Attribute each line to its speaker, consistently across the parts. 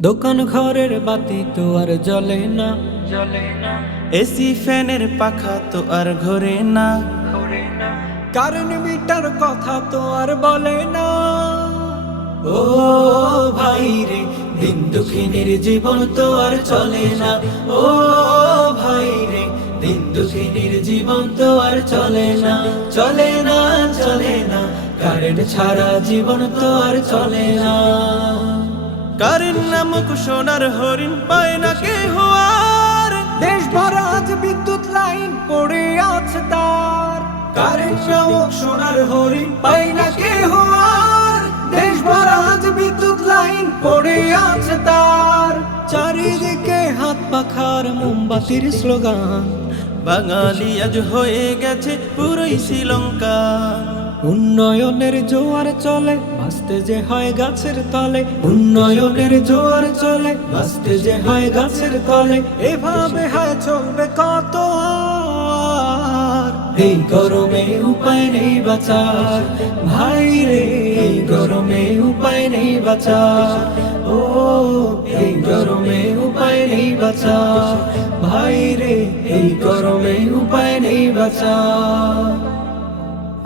Speaker 1: দোকান ঘরের বাতি তো আর জ্বলে না। জ্বলে না।
Speaker 2: এসি ফ্যানের পাখা তো আর ঘরে না।
Speaker 1: ঘরে না। কারেন্ট মিটার কথা তো আর বলে না। ও ভাই রে দিন দুঃখিনীর জীবন তো আর চলে না। ও ভাই রে দিন দুঃখিনীর জীবন তো আর চলে না। চলে না চলে না কারেন্ট ছাড়া জীবন তো আর চলে না।
Speaker 2: কারের নামক সোনার হরিণ পায় না কে হওয়ার
Speaker 1: দেশ ভরা আজ বিদ্যুৎ লাইন পড়ে আছে তার। কারেন্ট নামক সোনার হরিণ পাই না কে হওয়ার দেশ ভরা আজ বিদ্যুৎ লাইন পড়ে আছে তার। চারিদিকে হাত পাখার মোমবাতির স্লোগান।
Speaker 2: বাঙালি আজ হয়ে গেছে পুরোই শ্রীলঙ্কা।
Speaker 1: উন্নয়নের জোয়ার চলে বাঁচতে যে হয় গাছের তলে। উন্নয়নের জোয়ার চলে বাঁচতে যে হয় গাছের তলে। এভাবে হয় চলবে কত এই গরমে উপায় নেই বাঁচার। ভাই রে, এই গরমে উপায় নেই বাঁচার। ও, এই গরমে উপায় নেই বাঁচার। ভাই রে, এই গরমে উপায় নেই বাঁচার।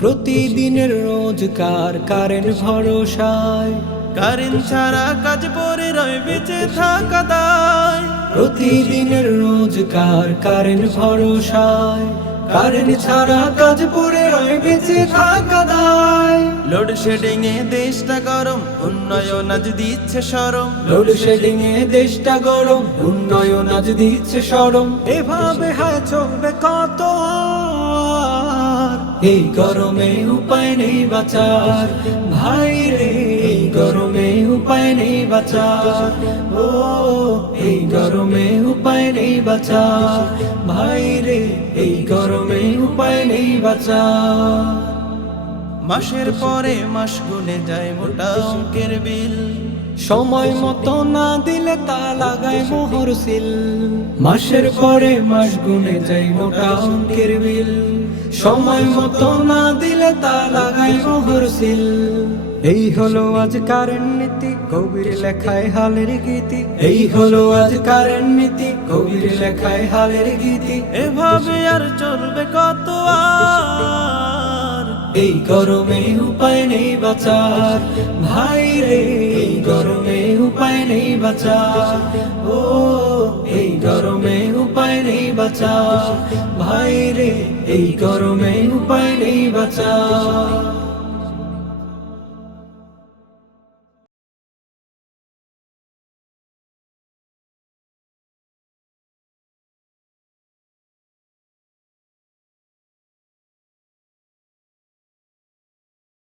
Speaker 1: প্রতিদিনের রোজকার কারেন্ট ভরসায়?
Speaker 2: কারেন্ট ছাড়া কাজ পরে রয় বেঁচে থাকা দায়।
Speaker 1: প্রতিদিনের রোজকার কারেন্ট ভরসায়? কারেন্ট ছাড়া কাজ পড়ে রয় বেঁচে থাকা দায়।
Speaker 2: লোডশেডিং এ দেশটা গরম উন্নয়ন আজ দিচ্ছে সরম।
Speaker 1: লোডশেডিং এ দেশটা গরম উন্নয়ন আজ দিচ্ছে সরম। এভাবে হয় চলবে কত এই গরমে উপায় নেই বাঁচার। ভাই রে, এই গরমে উপায় নেই বাঁচার। ও, এই গরমে উপায় নেই বাঁচার। ভাই রে, এই গরমে উপায় নেই বাঁচার।
Speaker 2: মাসের পরে মাস গুনে যায় মোটা অঙ্কের বিল।
Speaker 1: সময় মতো না দিলে তা লাগায় মোহর সিল। মাসের পরে মাস গুনে যাই মোটা অঙ্কের বিল। সময় মতো না দিলে তা লাগায় মোহর সিল। এই হলো আজ কারেন্ট নীতি, কবির লেখায় হালের গীতি। এই হলো আজ কারেন্ট নীতি, কবির লেখায় হালের গীতি।
Speaker 2: এভাবে আর চলবে কত আর?
Speaker 1: এই গরমে উপায় নেই বাঁচার। ভাই রে, এই গরমে উপায় নেই বাঁচার। ও, এই গরমে উপায় নেই বাঁচার। ভাই রে, এই গরমে উপায় নেই বাঁচার।